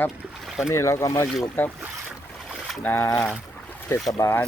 ครับ ตอนนี้เราก็มาอยู่ครับ นาเทศบาล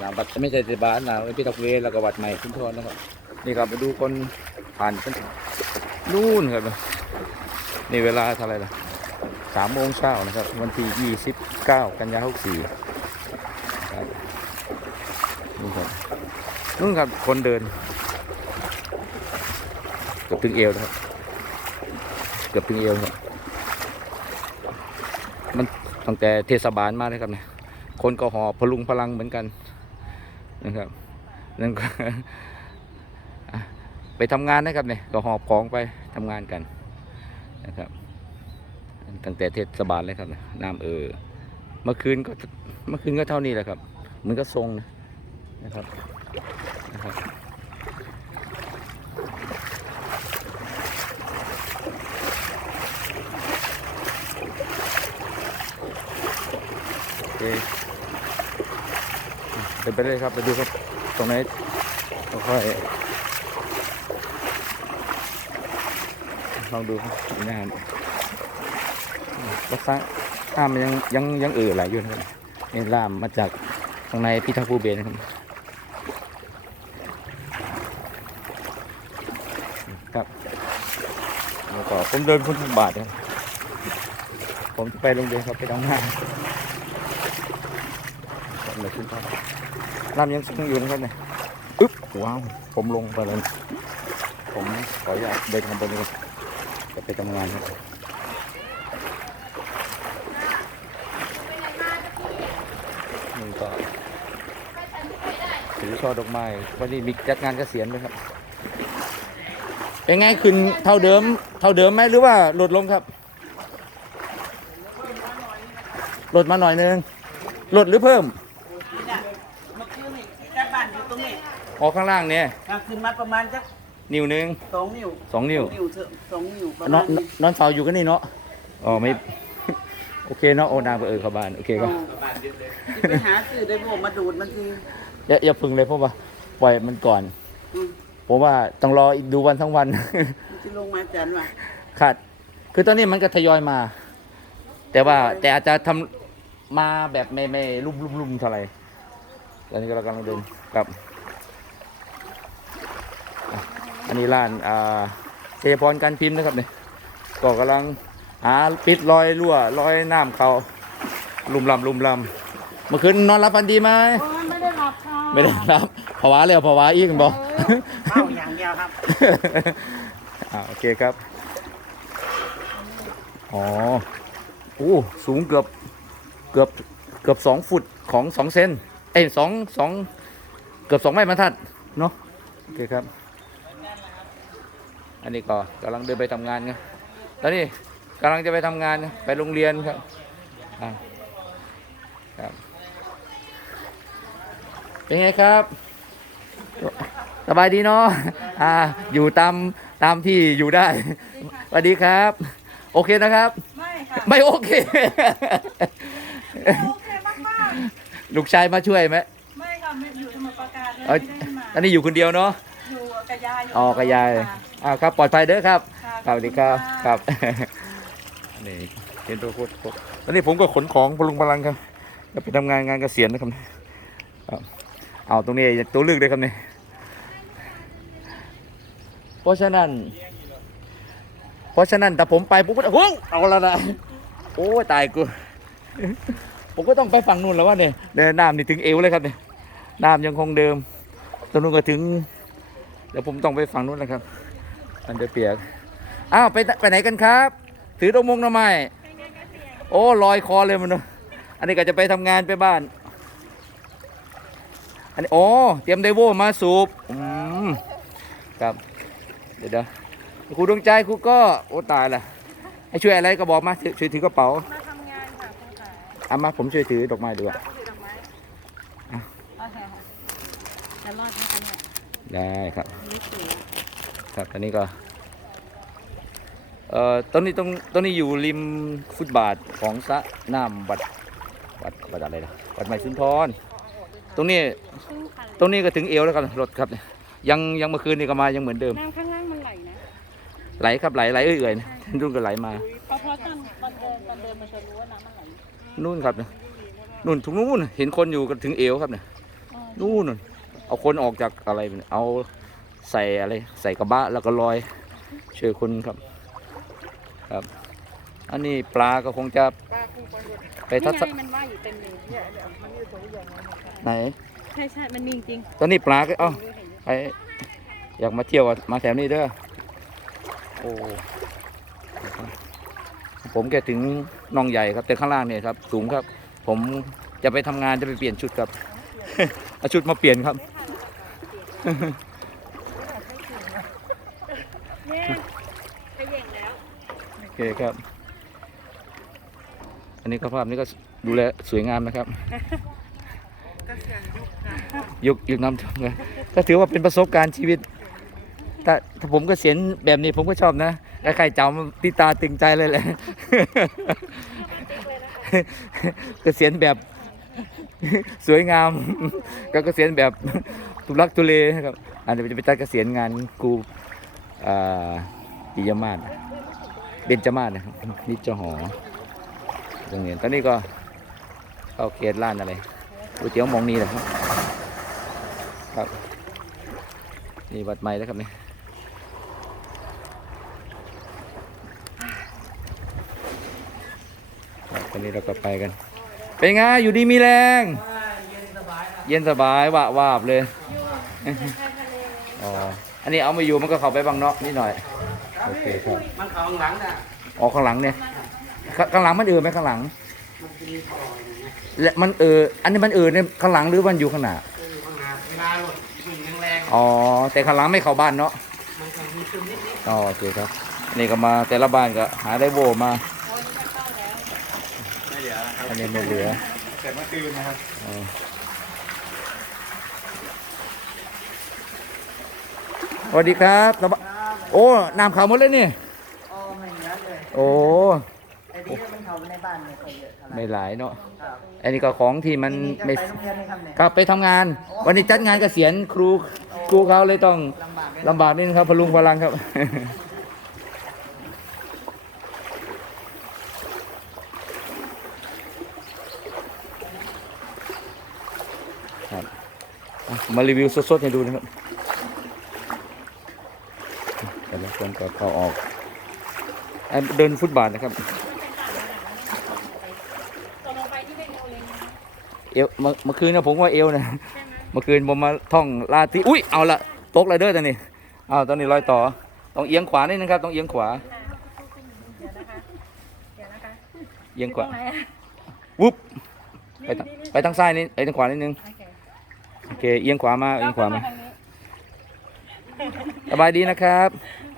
นาบัดไม่ใช่เทศบาลนาพิทักษ์เวรแล้วก็วัดใหม่ชุมพรนะครับ นี่ครับมาดูคนผ่านนู่นครับนี่เวลาเท่าไหรล่ะสามโมงเช้านะครับ วันที่ยี่สิบเก้ากันยายนหกสี่นี่ครับนู่นครับคนเดินเกือบถึงเอวนะครับเกือบถึงเอวครับ ตั้งแต่เทศบาลมาเลยครับเนี่ยคนก็หอบพลุงพลังเหมือนกันนะครับนั่นก็ไปทำงานนะครับเนี่ยก็หอบของไปทำงานกันนะครับตั้งแต่เทศบาลเลยครับน้ำเออเมื่อคืนก็เมื่อคืนก็เท่านี้แหละครับ มันก็ทรงนะครับนะครับ เคเดินไปเลยครับไปดูครับตรงไหนค่อยๆลองดูครับนี่นะครับรักษาน้ำมันยังยังยังเอ่อไหลอยู่นะครับนี่ล่ามมาจากข้างในพิทักษ์ภูเบศนะครับครับแล้วก็ผมเดินพุทธบาทครับผมจะไปโรงเรียนครับไปทำงาน เลยขึ้นไปน้ำยังสูงอยู่นะครับเนี่ยอึ๊บว้าวผมลงไปเลย ผมขออนุญาตเดินทางไปเลยจะไปทำงานครับนี่ก็ถือช่อดอกไม้วันนี้มีจัดงานเกษียณด้วยครับเป็นไงขึ้นเท่าเดิม เท่าเดิมไหมหรือว่าลดลงครับลดมาหน่อยนึงลดหรือเพิ่ม เนี่ยเมื่อกี้นี่จากบ้านอยู่ตรงนี้ ออกข้างล่างเนี่ยกขึ้นมาประมาณจักนิ้วหนึ่งสองนิ้วสองนิ้ว นิ้วเถอะสองนิ้วประนอมานณนี้นอนเฝ้าอยู่กันนี่เนาะอ๋อไม่ โอเคเนาะโอนางไปเออเข้าบ้านโอเคครับเอาสิไปหาซื้อได้บ่มาดูดมันทีอย่าอย่าพึ่งเลยเพราะว่าปล่อยมันก่อนอืมผมว่าต้องรออีกดูวันทั้งวัน มันจะลงมาจันทร์ว่ะขาดคือตอนนี้มันก็ทยอยมา แต่ว่าแต่อาจจะทำมาแบบไม่ไม่ลุ่มลุ่มลุ่มเท่าไหร่ตอนนี้ก็เรากำลังเดินครับอะ อันนี้ร้านอ่าเทพรการพิมพ์นะครับเนี่ยก็กำลังหาปิดรอยรั่วรอยน้ำเขาลุ่มลำลุ่มลำเมื่อคืนนอนรับฟันดีไหมโอ้ยไม่ได้หลับค่ะไม่ได้รับภาวะเลยภาวะอีกบอกเข้าอย่างเดียวครับอ่าโอเคครับอ๋อโอ้สูงเกือบเกือบเกือบสองฟุตของสองเซนเอ้ยสองสองเกือบสองไม้บรรทัดเนาะโอเคครับ อันนี้ก็กำลังเดินไปทำงานไงตอนนี้กำลังจะไปทำงานนะไปโรงเรียนครับอ่าครับ เป็นไงครับ สบายดีเนาะอ่า อยู่ตามตามที่อยู่ได้สวัสดีครับ โอเคนะครับ ไม่ค่ะไม่โอเคโอเคมากมากลูกชายมาช่วยไหมๆไม่ค่ะไม่อยู่สมุทรปราการเลยเอ้ยไม่ได้มาตอนนี้อยู่คนเดียวเนาะอยู่กับยายอ๋อกับยายค่ะ อ่าครับปลอดภัยเด้อครับค่ะครับสวัสดีครับขคอรับบณนี่เห็นตัวโคตรโคตรตอนนี้ผมก็ขนของพลุงพลังครับจะไปทำงานงานเกษียณนะครับครับเอาตรงนี้ตัวเลือกเลยครับเนี่ยเพราะฉะนั้น เพราะฉะนั้นแต่ผมไปปุ๊บก็โอ้โหเอาละนะโอ้ยตายกูผมก็ต้องไปฝั่งนู้นแล้วว่าเนี่ยเดินน้ำนี่ถึงเอวเลยครับเนี่ยน้ำยังคงเดิมตรงนู้นก็ถึงเดี๋ยวผมต้องไปฝั่งนู้นนะครับ อันเดอร์เปียก อ้าว ไปไปไหนกันครับ ถือดอกมงหน่อไม้โอ้ลอยคอเลยมันเนอะอันนี้ก็จะไปทำงานไปบ้าน อันนี้โอ้เตรียมไดโวมาสูบอืมครับ เดี๋ยวเดี๋ยวครูดวงใจครูก็โอ้ตายละให้ช่วยอะไรก็บอกมาถือช่วยถือกระเป๋ามาทำงานค่ะคุณขาเอามาผมช่วยถือดอกไม้ดีกว่าถือดอกไม้โอเคค่ะจะรอดไหมคะเนี่ยได้ครับนี่ถือ ครับตอนนี้ก็เอ่อตอนนี้ตรงตอนนี้อยู่ริมฟุตบาทของสระน้ำวัดวัดวัดอะไรนะวัดใหม่สุนทรตรงนี้ครึ่งคันตรงนี้ก็ถึงเอวแล้วครับรถครับเนี่ยยังยังเมื่อคืนนี่ก็มายังเหมือนเดิมน้ำข้างล่างมันไหลนะไหลครับไหลไหลเอื่อยๆนะรุ่นก็ไหลมาเพราะเพราะตอนตอนเดิดินตอนเดินมาชนรู้ว่าน้ำมันไหลนู่นครับเนี่ยนู่นทุกนู่นเห็นคนอยู่กันถึงเอวครับเนี่ยเออนู่นน่ะเอาคนออกจากอะไรไปเนี่ยเอา ใส่อะไรใส่กระบะแล้วก็ลอยช่วยคนครับ ครับ อันนี้ปลาก็คงจะไปนี่ทัศไงมันว่ายอยู่เต็มเลยไหนใช่ใช่มันมีจริงตอนนี้ปลาก็เอ้าไปอยากมาเที่ยวอะมาแถวนี้เด้อโอ้ผมแกถึงหน้องใหญ่ครับ แต่ข้างล่างเนี่ยครับ สูงครับ ผมจะไปทำงานจะไปเปลี่ยนชุดครับเอาชุดมาเปลี่ยนครับ เนี่ยไปเย่งแล้ว โอ เคครับ อันนี้ก็ภาพนี้ก็ดูแลสวยงามนะครับ ยุคยุคน้ำท่วมไงก็ถือว่าเป็นประสบการณ์ชีวิต ถ้าถ้าผมก็เสียนแบบนี้ผมก็ชอบนะใครๆจำติดตาตึงใจเลยแหละก็เสียนแบบสวยงาม ก็เกษียณแบบทุลักทุเลครับอันนี้จะไปตัดเกษียณงานครูอ่าปิยมาศ เบญจมาศนะครับนิจหอโรงเรียนตอนนี้ก็เข้าเขตร้านอะไรก๋วยเตี๋ยวหมองนี้แหละครับ ครับ นี่วัดใหม่แล้วครับเนี่ยครับตอนนี้เราก็ไปกัน เป็นไงอยู่ดีมีแรง เย็นสบายวะวาบเลย อ๋อ อันนี้เอามาอยู่มันก็เข้าไปบางเนาะนิดหน่อย โอเคครับมันเขาข้างหลังน่ะออกข้างหลังเนี่ยขข้างหลังมันเออไหมข้างหลังและมันเอออันนี้มันเออเนี่ยข้างหลังหรือมันอยู่ข้างหน้าเออข้างหน้าเวลาหลุดวิ่งแรงอ๋อแต่ข้างหลังไม่เข้าบ้านเนาะๆมันก็มีซึมนิดอ๋อโอเคครับนี่ก็มาแต่ละบ้านก็หาได้โบมาๆไม่เดี๋ยวอันนี้ไม่เหลือเสร็จเมื่อคืนนะครับอ๋อสวัสดีครับสบาย โอ้น้ำขาวหมดเลยนี่อ๋อไม่เหมือนเลยโอ้ไอ้ที่มันเขาในบ้านไม่ค่อยเยอะเท่าไหร่ไม่หลายเนาะครับอันนี้ก็ของที่มันนี่จะไม่ไปโรงเรียนไหมครับเนี่ยครับไปทำงาน วันนี้จัดงานเกษียณครูครูเขาเลยต้องลำบากไหมลำบากนิดนึงครับพลุงพลังครับ ครับอะมารีวิวสดๆให้ดูนะครับแต่ละ คนก็เข้าออกอะเดินฟุตบาทนะครับตกลงไปที่เป็นโอเลนนะเอวเมื่อเมื่อคืนนะผมว่าเอวนะใช่ไหมเมื่อคืนผมมาท่องลาติอุ้ยเอาละตกเลยเด้อตอนนี้เอาตอนนี้รอยต่อ ต้องเอียงขวานิดนึงครับ ต้องเอียงขวาเดี๋ยวนะคะเดี๋ยวนะคะเอียงขวาตรงไหนอะวุบไปทางไปทางซ้ายนิดไปทางขวานิดนึงโอเคโอเคเอียงขวามาเอียงขวามาทางนี้ สบายดีนะครับ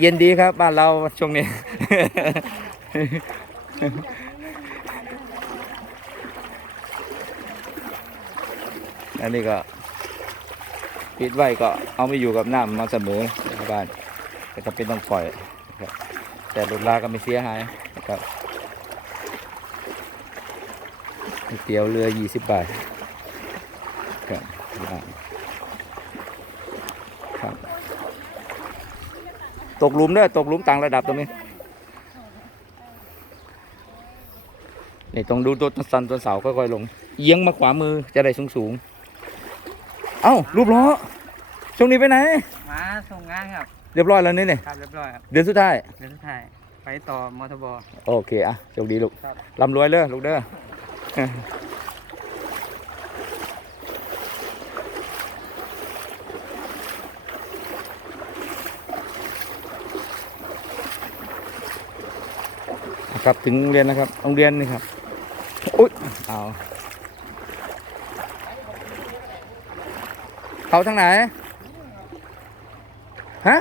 เย็นดีครับบ้านเราช่วงนี้ อันนี้ก็ปิดไว้ก็เอาไม่อยู่กับน้ำมาเสมอบ้านแต่ก็เป็นต้องปล่อยครับแต่รถลาก็ไม่เสียหายนะครับก๋วยเตี๋ยวเรือ 20 บาทครับครับ ตกหลุมเด้อตกหลุมต่างระดับตรงนี้นี่ต้องดูตัวสันตัวเสาค่อยๆลง เอียงมาขวามือจะได้สูงๆเอ้ารูปล้อช่วงนี้ไปไหนมาส่งงานครับ เรียบร้อยแล้วนี่เนี่ยครับเรียบร้อยครับเดือนสุดท้ายเดี๋ยวสุดท้ายไปต่อมอทบโอเคอะโชคดีลูกครับลำรวยเลยลูกเด้อ ครับถึงโรงเรียนนะครับ โรงเรียนนี่ครับ อุ้ยเอา เขาทางไหน ฮะ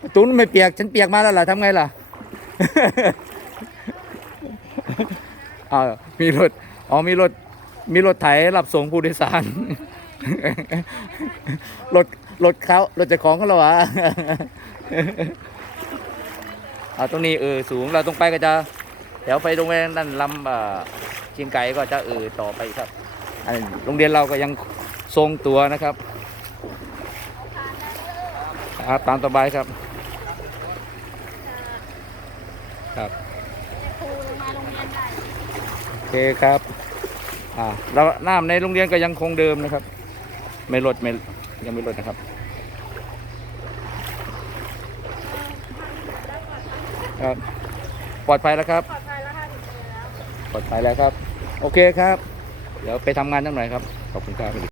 ประตูนไม่เปียก ฉันเปียกมาแล้วล่ะทำไงล่ะอามีรถ อ๋อ มีรถ มีรถไถรับส่งผู้โดยสาร รถ รถเขารถจ้าของเขาหรอวะ ตรงนี้เออสูงเราตรงไปก็จะแถวไปโรงเรียนด้านลำเชียงไก่ก็จะเออต่อไปครับอันโรงเรียนเราก็ยังทรงตัวนะครับตามสบายครับครับโอเคครับอ่าแล้วน้ำในโรงเรียนก็ยังคงเดิมนะครับ ไม่ลดไม่ยังไม่ลดนะครับ ครับ ปลอดภัยแล้วครับ ปลอดภัยแล้วค่ะถึงโรงเรียนแล้ว ปลอดภัยแล้วครับ โอเคครับ เดี๋ยวไปทำงานจังหน่อยครับ ขอบคุณครับ